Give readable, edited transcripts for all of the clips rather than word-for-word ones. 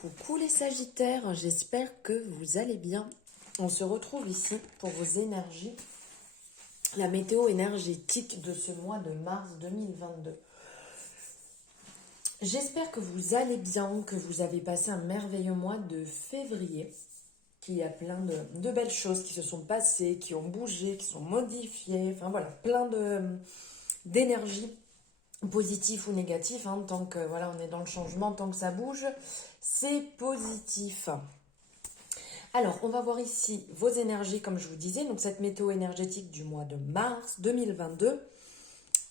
Coucou les Sagittaires, j'espère que vous allez bien. On se retrouve ici pour vos énergies, la météo énergétique de ce mois de mars 2022. J'espère que vous allez bien, que vous avez passé un merveilleux mois de février, qu'il y a plein de belles choses qui se sont passées, qui ont bougé, qui sont modifiées, enfin voilà, plein d'énergie positif ou négatif, hein, tant que voilà, on est dans le changement, tant que ça bouge, c'est positif. Alors, on va voir ici vos énergies, comme je vous disais, donc cette météo énergétique du mois de mars 2022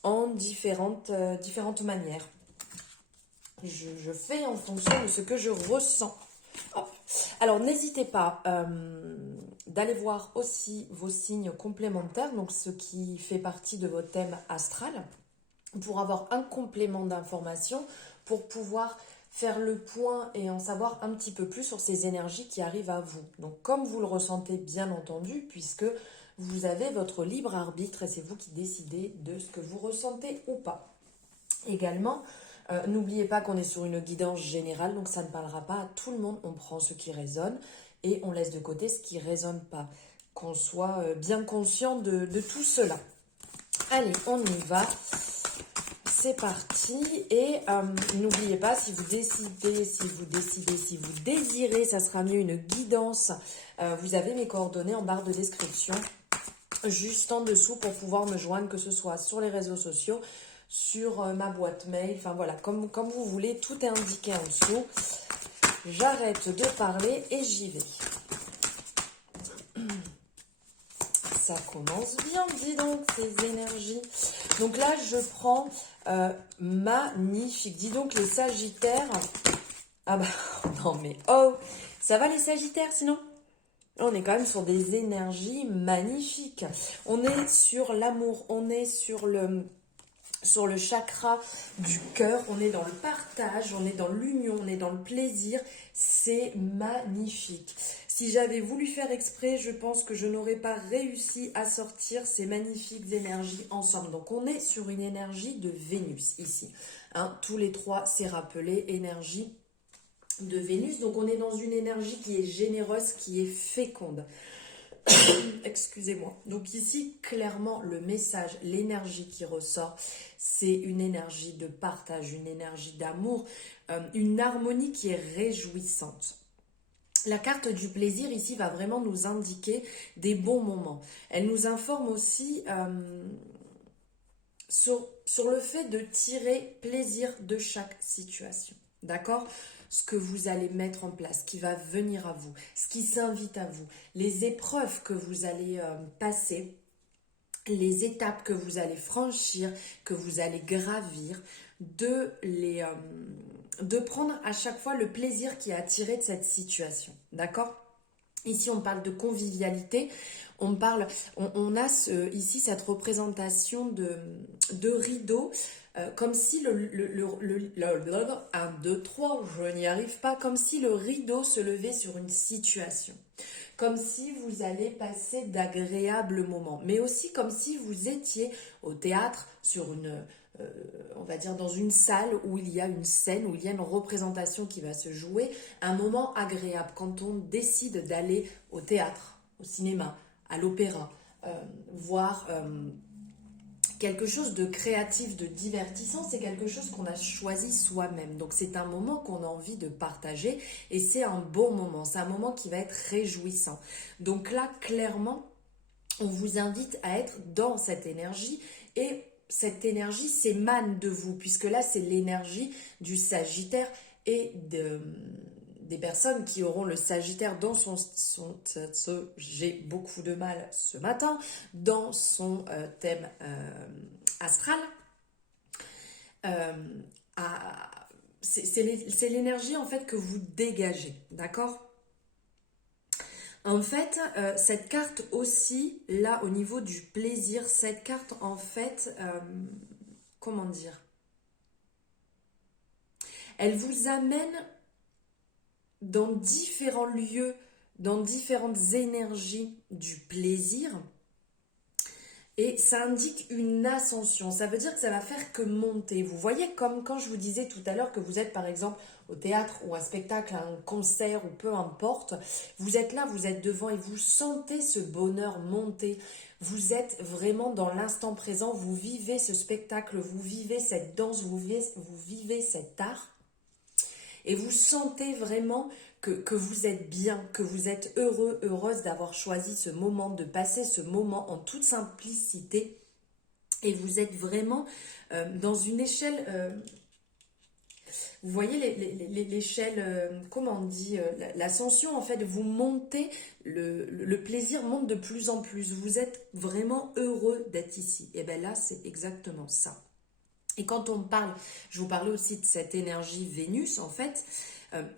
en différentes manières. Je fais en fonction de ce que je ressens. Hop. Alors, n'hésitez pas d'aller voir aussi vos signes complémentaires, donc ce qui fait partie de votre thème astral, pour avoir un complément d'information, pour pouvoir faire le point et en savoir un petit peu plus sur ces énergies qui arrivent à vous. Donc comme vous le ressentez bien entendu, puisque vous avez votre libre arbitre et c'est vous qui décidez de ce que vous ressentez ou pas. Également, n'oubliez pas qu'on est sur une guidance générale, donc ça ne parlera pas à tout le monde, on prend ce qui résonne et on laisse de côté ce qui ne résonne pas. Qu'on soit bien conscient de tout cela. Allez, on y va. C'est parti et n'oubliez pas, si vous désirez, ça sera mieux une guidance. Vous avez mes coordonnées en barre de description, juste en dessous pour pouvoir me joindre, que ce soit sur les réseaux sociaux, sur ma boîte mail, enfin voilà, comme vous voulez, tout est indiqué en dessous. J'arrête de parler et j'y vais. Ça commence bien, dis donc, ces énergies. Donc là, je prends magnifique. Dis donc, les Sagittaires. Ah bah, non mais, oh, ça va les Sagittaires sinon? On est quand même sur des énergies magnifiques. On est sur l'amour, on est sur le chakra du cœur, on est dans le partage, on est dans l'union, on est dans le plaisir. C'est magnifique. Si j'avais voulu faire exprès, je pense que je n'aurais pas réussi à sortir ces magnifiques énergies ensemble. Donc on est sur une énergie de Vénus ici. Hein, tous les trois, c'est rappelé, énergie de Vénus. Donc on est dans une énergie qui est généreuse, qui est féconde. Excusez-moi. Donc ici, clairement, le message, l'énergie qui ressort, c'est une énergie de partage, une énergie d'amour, une harmonie qui est réjouissante. La carte du plaisir ici va vraiment nous indiquer des bons moments. Elle nous informe aussi sur le fait de tirer plaisir de chaque situation. D'accord ? Ce que vous allez mettre en place, qui va venir à vous, ce qui s'invite à vous, les épreuves que vous allez passer, les étapes que vous allez franchir, que vous allez gravir, de prendre à chaque fois le plaisir qui est à tirer de cette situation. D'accord ? Ici, on parle de convivialité. On a ici cette représentation de rideau, comme si 1, 2, 3, je n'y arrive pas, comme si le rideau se levait sur une situation. Comme si vous allez passer d'agréables moments, mais aussi comme si vous étiez au théâtre sur on va dire dans une salle où il y a une scène, où il y a une représentation qui va se jouer, un moment agréable. Quand on décide d'aller au théâtre, au cinéma, à l'opéra, voir quelque chose de créatif, de divertissant, c'est quelque chose qu'on a choisi soi-même. Donc c'est un moment qu'on a envie de partager et c'est un beau moment, c'est un moment qui va être réjouissant. Donc là, clairement, on vous invite à être dans cette énergie et cette énergie s'émane de vous, puisque là, c'est l'énergie du Sagittaire et des personnes qui auront le Sagittaire dans j'ai beaucoup de mal ce matin, dans son thème astral. C'est l'énergie en fait que vous dégagez, d'accord ? En fait, cette carte aussi, là, au niveau du plaisir, cette carte, en fait, comment dire ? Elle vous amène dans différents lieux, dans différentes énergies du plaisir. Et ça indique une ascension. Ça veut dire que ça va faire que monter. Vous voyez, comme quand je vous disais tout à l'heure que vous êtes, par exemple, au théâtre ou un spectacle, un concert ou peu importe, vous êtes là, vous êtes devant et vous sentez ce bonheur monter. Vous êtes vraiment dans l'instant présent, vous vivez ce spectacle, vous vivez cette danse, vous vivez cet art. Et vous sentez vraiment que vous êtes bien, que vous êtes heureux, heureuse d'avoir choisi ce moment, de passer ce moment en toute simplicité. Et vous êtes vraiment dans une échelle, vous voyez l'échelle, comment on dit, l'ascension en fait, vous montez, le plaisir monte de plus en plus. Vous êtes vraiment heureux d'être ici. Et bien là, c'est exactement ça. Et quand on parle, je vous parlais aussi de cette énergie Vénus, en fait,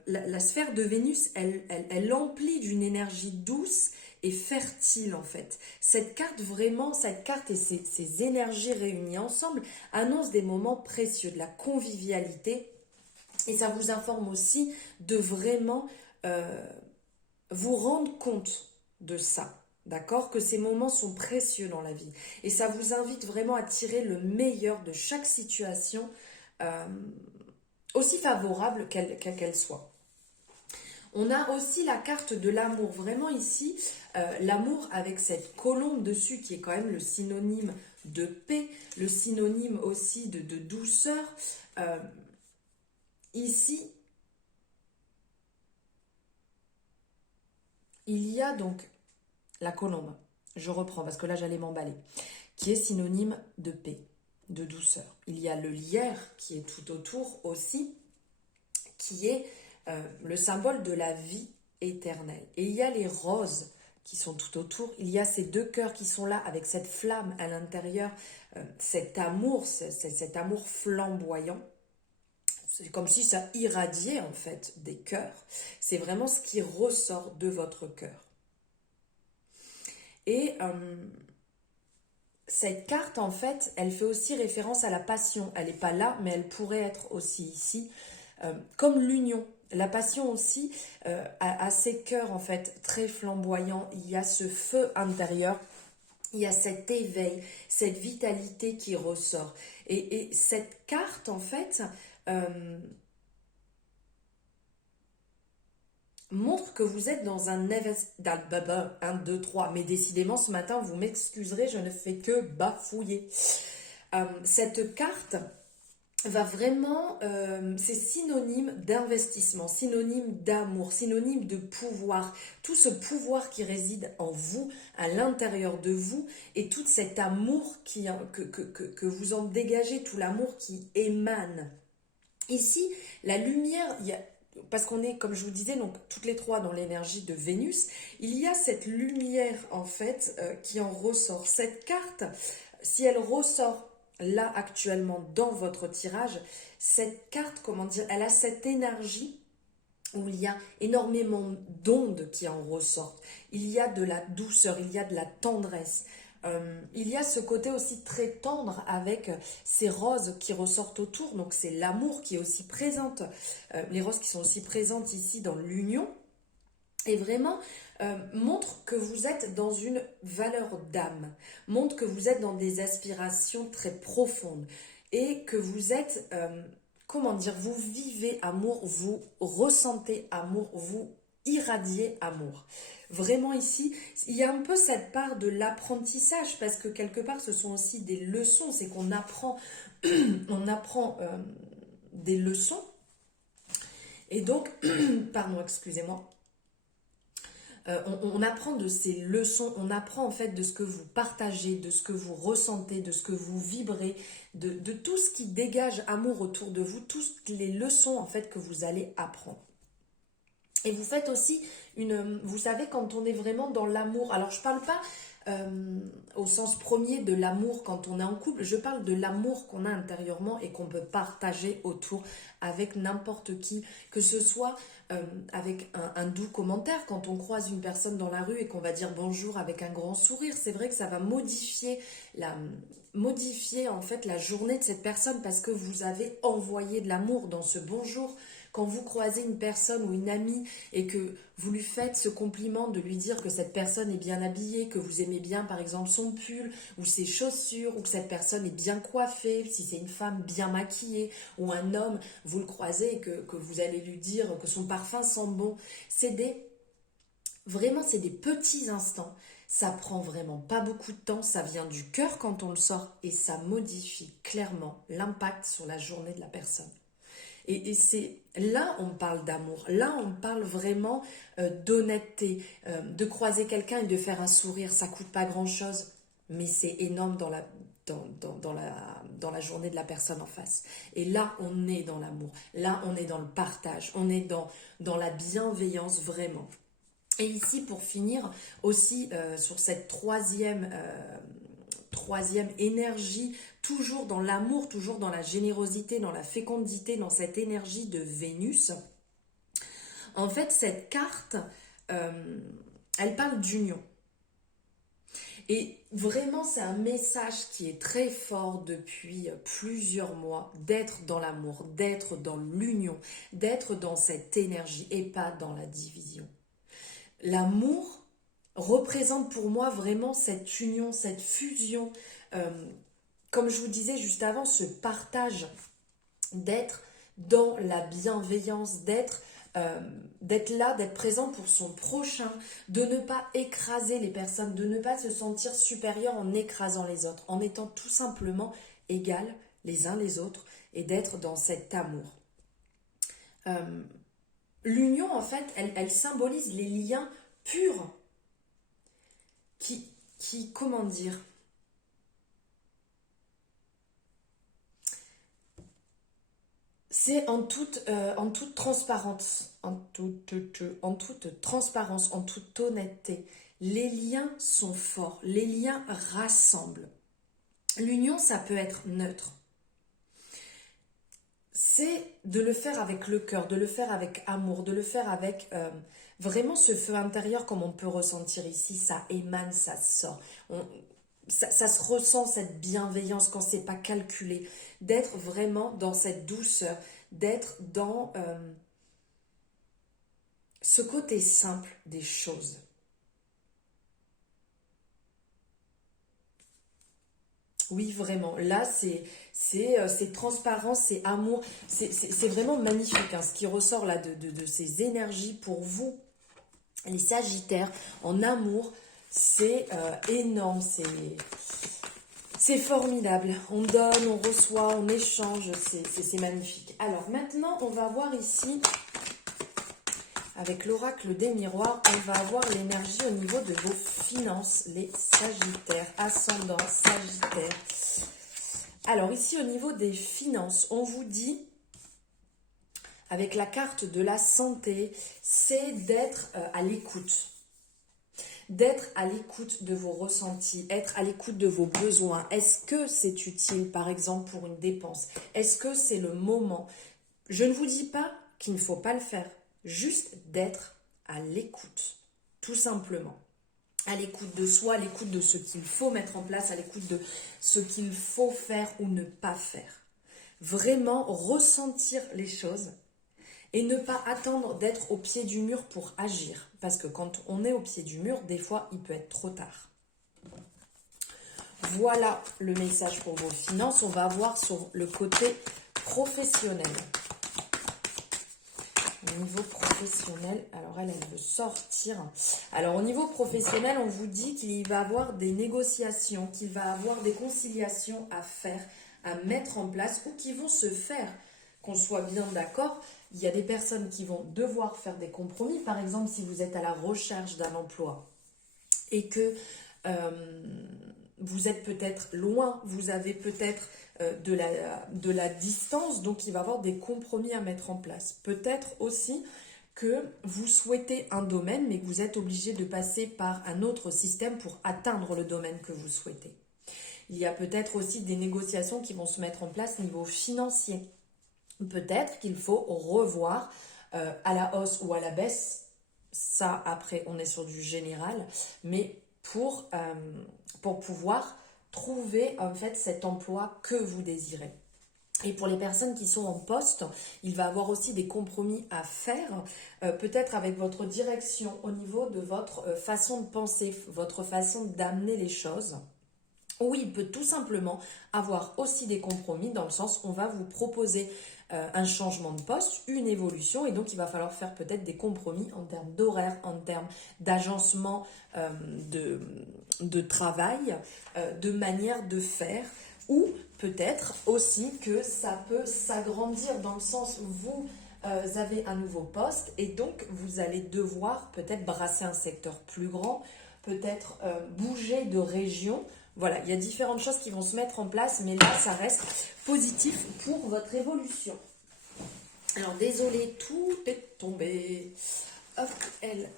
la sphère de Vénus, elle emplit d'une énergie douce et fertile, en fait. Cette carte, vraiment, cette carte et ces énergies réunies ensemble annoncent des moments précieux, de la convivialité. Et ça vous informe aussi de vraiment vous rendre compte de ça. D'accord? Que ces moments sont précieux dans la vie. Et ça vous invite vraiment à tirer le meilleur de chaque situation, aussi favorable qu'elle soit. On a aussi la carte de l'amour. Vraiment ici, l'amour avec cette colombe dessus qui est quand même le synonyme de paix, le synonyme aussi de douceur. Ici, il y a donc la colombe, je reprends parce que là j'allais m'emballer, qui est synonyme de paix, de douceur. Il y a le lierre qui est tout autour aussi, qui est le symbole de la vie éternelle. Et il y a les roses qui sont tout autour. Il y a ces deux cœurs qui sont là avec cette flamme à l'intérieur, cet amour flamboyant. C'est comme si ça irradiait en fait des cœurs. C'est vraiment ce qui ressort de votre cœur. Et cette carte, en fait, elle fait aussi référence à la passion. Elle n'est pas là, mais elle pourrait être aussi ici. Comme l'union. La passion aussi a ses cœurs, en fait, très flamboyants. Il y a ce feu intérieur. Il y a cet éveil, cette vitalité qui ressort. Et cette carte, en fait, montre que vous êtes dans un investissement. 1, 2, 3. Mais décidément, ce matin, vous m'excuserez, je ne fais que bafouiller. Cette carte va vraiment, c'est synonyme d'investissement, synonyme d'amour, synonyme de pouvoir. Tout ce pouvoir qui réside en vous, à l'intérieur de vous, et tout cet amour que vous en dégagez, tout l'amour qui émane. Ici, la lumière, parce qu'on est, comme je vous disais, donc toutes les trois dans l'énergie de Vénus, il y a cette lumière en fait qui en ressort. Cette carte, si elle ressort là actuellement dans votre tirage, cette carte, comment dire, elle a cette énergie où il y a énormément d'ondes qui en ressortent. Il y a de la douceur, il y a de la tendresse. Il y a ce côté aussi très tendre avec ces roses qui ressortent autour, donc c'est l'amour qui est aussi présente, les roses qui sont aussi présentes ici dans l'union, et vraiment montre que vous êtes dans une valeur d'âme, montre que vous êtes dans des aspirations très profondes, et que vous êtes, comment dire, vous vivez amour, vous ressentez amour, vous irradiez amour. Vraiment ici, il y a un peu cette part de l'apprentissage parce que quelque part ce sont aussi des leçons, c'est qu'on apprend, on apprend des leçons et donc, pardon, excusez-moi, on apprend de ces leçons, on apprend en fait de ce que vous partagez, de ce que vous ressentez, de ce que vous vibrez, de tout ce qui dégage amour autour de vous, toutes les leçons en fait que vous allez apprendre. Et vous faites aussi vous savez, quand on est vraiment dans l'amour, alors je parle pas au sens premier de l'amour quand on est en couple, je parle de l'amour qu'on a intérieurement et qu'on peut partager autour avec n'importe qui, que ce soit avec un doux commentaire quand on croise une personne dans la rue et qu'on va dire bonjour avec un grand sourire. C'est vrai que ça va modifier en fait la journée de cette personne parce que vous avez envoyé de l'amour dans ce bonjour Quand vous croisez une personne ou une amie et que vous lui faites ce compliment de lui dire que cette personne est bien habillée, que vous aimez bien par exemple son pull ou ses chaussures, ou que cette personne est bien coiffée, si c'est une femme bien maquillée, ou un homme, vous le croisez et que vous allez lui dire que son parfum sent bon, vraiment, c'est des petits instants. Ça prend vraiment pas beaucoup de temps, ça vient du cœur quand on le sort et ça modifie clairement l'impact sur la journée de la personne. Et c'est là on parle d'amour, là on parle vraiment d'honnêteté, de croiser quelqu'un et de faire un sourire, ça coûte pas grand-chose, mais c'est énorme dans la journée de la personne en face. Et là on est dans l'amour, là on est dans le partage, on est dans la bienveillance vraiment. Et ici, pour finir, aussi sur cette troisième énergie, toujours dans l'amour, toujours dans la générosité, dans la fécondité, dans cette énergie de Vénus, en fait, cette carte, elle parle d'union. Et vraiment, c'est un message qui est très fort depuis plusieurs mois, d'être dans l'amour, d'être dans l'union, d'être dans cette énergie et pas dans la division. L'amour représente pour moi vraiment cette union, cette fusion, comme je vous disais juste avant, ce partage, d'être dans la bienveillance, d'être là, d'être présent pour son prochain, de ne pas écraser les personnes, de ne pas se sentir supérieur en écrasant les autres, en étant tout simplement égal les uns les autres et d'être dans cet amour. L'union, en fait, elle symbolise les liens purs qui comment dire, c'est en toute transparence, en toute transparence, en toute honnêteté. Les liens sont forts, les liens rassemblent. L'union, ça peut être neutre. C'est de le faire avec le cœur, de le faire avec amour, de le faire avec vraiment ce feu intérieur comme on peut ressentir ici, ça émane, ça sort. Ça se ressent cette bienveillance quand c'est pas calculé, d'être vraiment dans cette douceur, d'être dans ce côté simple des choses. Oui, vraiment. Là, c'est transparent, c'est amour. C'est vraiment magnifique hein, ce qui ressort là de ces énergies pour vous, les Sagittaires, en amour. C'est énorme, c'est formidable. On donne, on reçoit, on échange, c'est magnifique. Alors maintenant, on va voir ici, avec l'oracle des miroirs, on va avoir l'énergie au niveau de vos finances, les Sagittaires, ascendant Sagittaire. Alors ici, au niveau des finances, on vous dit, avec la carte de la santé, c'est d'être à l'écoute. D'être à l'écoute de vos ressentis, être à l'écoute de vos besoins. Est-ce que c'est utile, par exemple, pour une dépense? Est-ce que c'est le moment? Je ne vous dis pas qu'il ne faut pas le faire, juste d'être à l'écoute, tout simplement. À l'écoute de soi, à l'écoute de ce qu'il faut mettre en place, à l'écoute de ce qu'il faut faire ou ne pas faire. Vraiment ressentir les choses et ne pas attendre d'être au pied du mur pour agir. Parce que quand on est au pied du mur, des fois, il peut être trop tard. Voilà le message pour vos finances. On va voir sur le côté professionnel. Au niveau professionnel, alors elle veut sortir. Alors au niveau professionnel, on vous dit qu'il va y avoir des négociations, qu'il va y avoir des conciliations à faire, à mettre en place ou qui vont se faire, qu'on soit bien d'accord. Il y a des personnes qui vont devoir faire des compromis. Par exemple, si vous êtes à la recherche d'un emploi et que vous êtes peut-être loin, vous avez peut-être de la distance, donc il va y avoir des compromis à mettre en place. Peut-être aussi que vous souhaitez un domaine, mais que vous êtes obligé de passer par un autre système pour atteindre le domaine que vous souhaitez. Il y a peut-être aussi des négociations qui vont se mettre en place au niveau financier. Peut-être qu'il faut revoir à la hausse ou à la baisse. Ça, après, on est sur du général, mais pour pouvoir trouver en fait cet emploi que vous désirez. Et pour les personnes qui sont en poste, il va avoir aussi des compromis à faire, peut-être avec votre direction au niveau de votre façon de penser, votre façon d'amener les choses. Ou il peut tout simplement avoir aussi des compromis dans le sens où on va vous proposer un changement de poste, une évolution, et donc il va falloir faire peut-être des compromis en termes d'horaire, en termes d'agencement de travail, de manière de faire, ou peut-être aussi que ça peut s'agrandir dans le sens où vous avez un nouveau poste et donc vous allez devoir peut-être brasser un secteur plus grand, peut-être bouger de région. Voilà, il y a différentes choses qui vont se mettre en place, mais là, ça reste positif pour votre évolution. Alors, désolé, tout est tombé. Hop, elle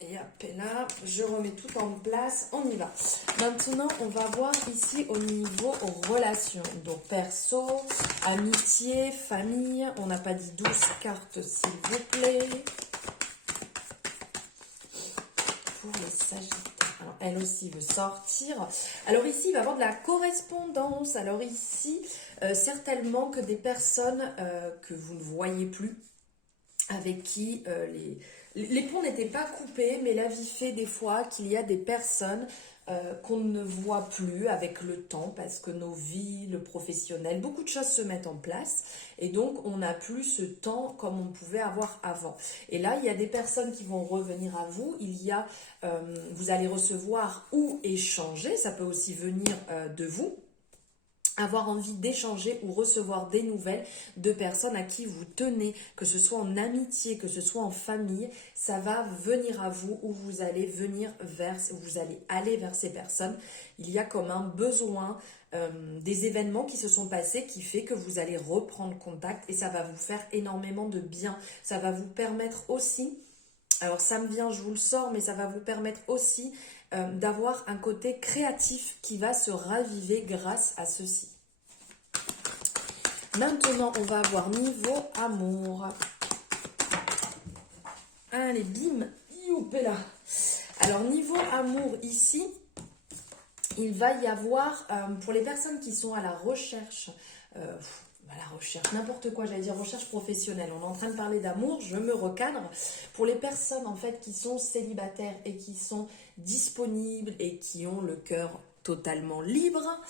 et hop, là, je remets tout en place, on y va. Maintenant, on va voir ici au niveau relations. Donc, perso, amitié, famille. On n'a pas dit 12 cartes, s'il vous plaît. Pour les Sagittaires. Alors, elle aussi veut sortir. Alors ici, il va y avoir de la correspondance. Alors ici, certainement que des personnes que vous ne voyez plus, avec qui les ponts n'étaient pas coupés, mais la vie fait des fois qu'il y a des personnes qu'on ne voit plus avec le temps, parce que nos vies, le professionnel, beaucoup de choses se mettent en place, et donc on n'a plus ce temps comme on pouvait avoir avant. Et là, il y a des personnes qui vont revenir à vous, vous allez recevoir ou échanger, ça peut aussi venir de vous, avoir envie d'échanger ou recevoir des nouvelles de personnes à qui vous tenez, que ce soit en amitié, que ce soit en famille, ça va venir à vous ou vous allez aller vers ces personnes. Il y a comme un besoin, des événements qui se sont passés qui fait que vous allez reprendre contact et ça va vous faire énormément de bien. Ça va vous permettre aussi, alors ça me vient, je vous le sors, mais ça va vous permettre aussi d'avoir un côté créatif qui va se raviver grâce à ceci. Maintenant, on va avoir niveau amour. Allez, bim, youpéla. Alors, niveau amour, ici, il va y avoir, pour les personnes qui sont à la recherche, n'importe quoi, j'allais dire recherche professionnelle. On est en train de parler d'amour, je me recadre. Pour les personnes en fait qui sont célibataires et qui sont disponibles et qui ont le cœur totalement libre,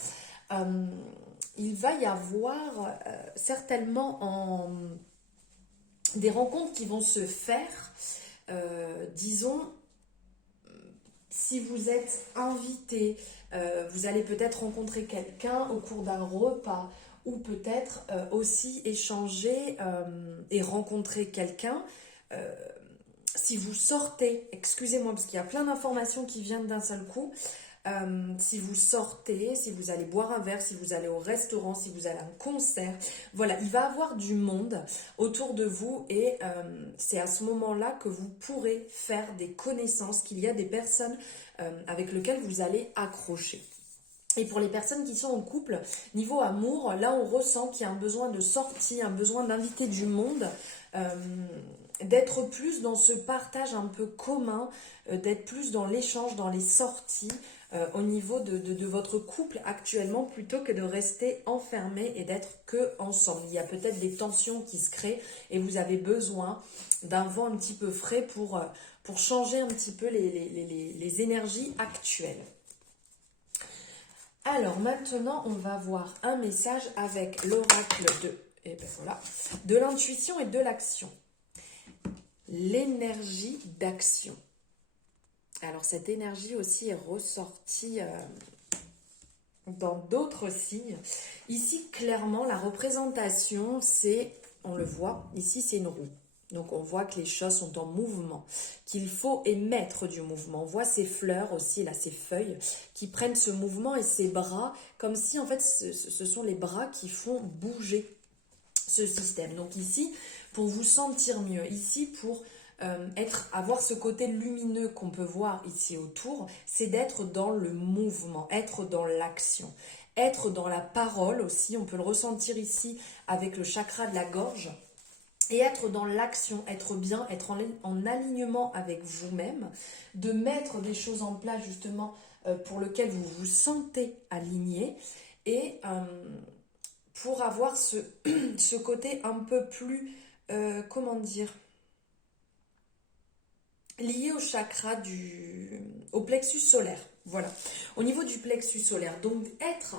il va y avoir certainement des rencontres qui vont se faire, disons, si vous êtes invité, vous allez peut-être rencontrer quelqu'un au cours d'un repas, ou peut-être aussi échanger et rencontrer quelqu'un. Si vous sortez, excusez-moi parce qu'il y a plein d'informations qui viennent d'un seul coup, si vous sortez, si vous allez boire un verre, si vous allez au restaurant, si vous allez à un concert, voilà, il va y avoir du monde autour de vous et c'est à ce moment-là que vous pourrez faire des connaissances, qu'il y a des personnes avec lesquelles vous allez accrocher. Et pour les personnes qui sont en couple, niveau amour, là on ressent qu'il y a un besoin de sortie, un besoin d'inviter du monde, d'être plus dans ce partage un peu commun, d'être plus dans l'échange, dans les sorties, au niveau de votre couple actuellement, plutôt que de rester enfermé et d'être que ensemble. Il y a peut-être des tensions qui se créent et vous avez besoin d'un vent un petit peu frais pour changer un petit peu les énergies actuelles. Alors maintenant, on va voir un message avec l'oracle de l'intuition et de l'action. L'énergie d'action. Alors cette énergie aussi est ressortie dans d'autres signes. Ici, clairement, la représentation, c'est, on le voit, ici c'est une roue. Donc on voit que les choses sont en mouvement, qu'il faut émettre du mouvement. On voit ces fleurs aussi, là, ces feuilles qui prennent ce mouvement et ces bras, comme si en fait ce sont les bras qui font bouger ce système. Donc ici, pour vous sentir mieux, ici pour avoir ce côté lumineux qu'on peut voir ici autour, c'est d'être dans le mouvement, être dans l'action. Être dans la parole aussi, on peut le ressentir ici avec le chakra de la gorge. Et être dans l'action, être bien, être en alignement avec vous-même, de mettre des choses en place justement pour lesquelles vous vous sentez aligné et pour avoir ce côté un peu plus, comment dire, lié au chakra au plexus solaire. Voilà. Au niveau du plexus solaire. Donc être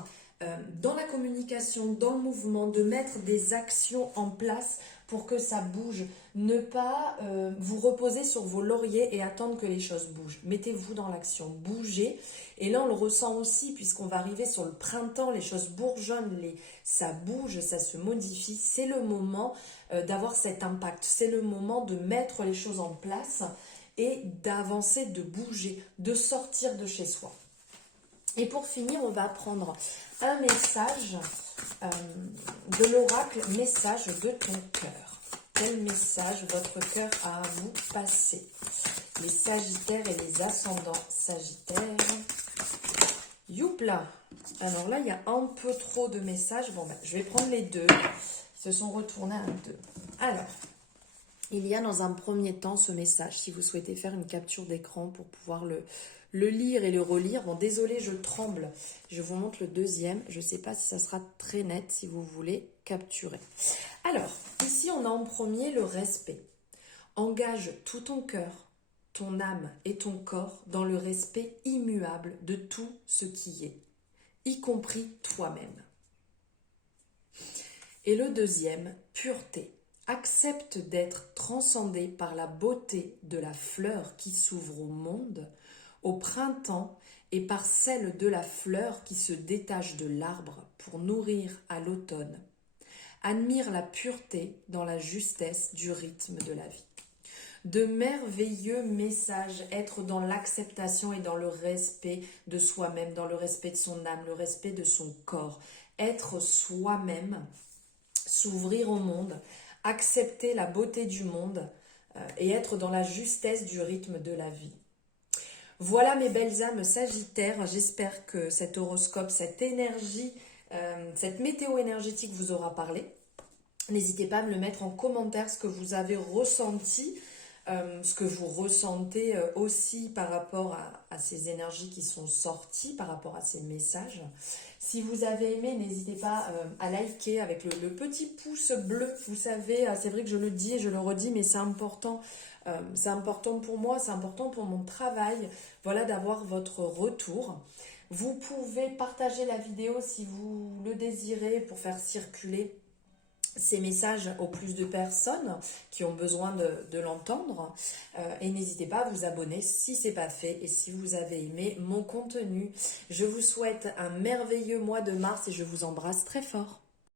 dans la communication, dans le mouvement, de mettre des actions en place pour que ça bouge. Ne pas vous reposer sur vos lauriers et attendre que les choses bougent. Mettez-vous dans l'action, bougez. Et là, on le ressent aussi, puisqu'on va arriver sur le printemps, les choses bourgeonnent, ça bouge, ça se modifie. C'est le moment d'avoir cet impact. C'est le moment de mettre les choses en place et d'avancer, de bouger, de sortir de chez soi. Et pour finir, on va prendre un message de l'oracle, message de ton cœur. Quel message votre cœur a à vous passer? Les Sagittaires et les ascendants Sagittaires. Youpla! Alors là, il y a un peu trop de messages. Bon, ben, je vais prendre les deux. Ils se sont retournés à deux. Alors, il y a dans un premier temps ce message, si vous souhaitez faire une capture d'écran pour pouvoir le lire et le relire. Bon, désolé, je tremble. Je vous montre le deuxième. Je ne sais pas si ça sera très net si vous voulez capturer. Alors, ici, on a en premier le respect. Engage tout ton cœur, ton âme et ton corps dans le respect immuable de tout ce qui est, y compris toi-même. Et le deuxième, pureté. Accepte d'être transcendé par la beauté de la fleur qui s'ouvre au monde, au printemps, et par celle de la fleur qui se détache de l'arbre pour nourrir à l'automne. Admire la pureté dans la justesse du rythme de la vie. De merveilleux messages, être dans l'acceptation et dans le respect de soi-même, dans le respect de son âme, le respect de son corps. Être soi-même, s'ouvrir au monde, accepter la beauté du monde et être dans la justesse du rythme de la vie. Voilà mes belles âmes sagittaires, j'espère que cet horoscope, cette énergie, cette météo énergétique vous aura parlé. N'hésitez pas à me le mettre en commentaire ce que vous avez ressenti, ce que vous ressentez aussi par rapport à ces énergies qui sont sorties, par rapport à ces messages. Si vous avez aimé, n'hésitez pas à liker avec le petit pouce bleu. Vous savez, c'est vrai que je le dis et je le redis, mais c'est important. C'est important pour moi, c'est important pour mon travail. Voilà, d'avoir votre retour. Vous pouvez partager la vidéo si vous le désirez pour faire circuler ces messages au plus de personnes qui ont besoin de l'entendre. Et n'hésitez pas à vous abonner si ce n'est pas fait et si vous avez aimé mon contenu. Je vous souhaite un merveilleux mois de mars et je vous embrasse très fort.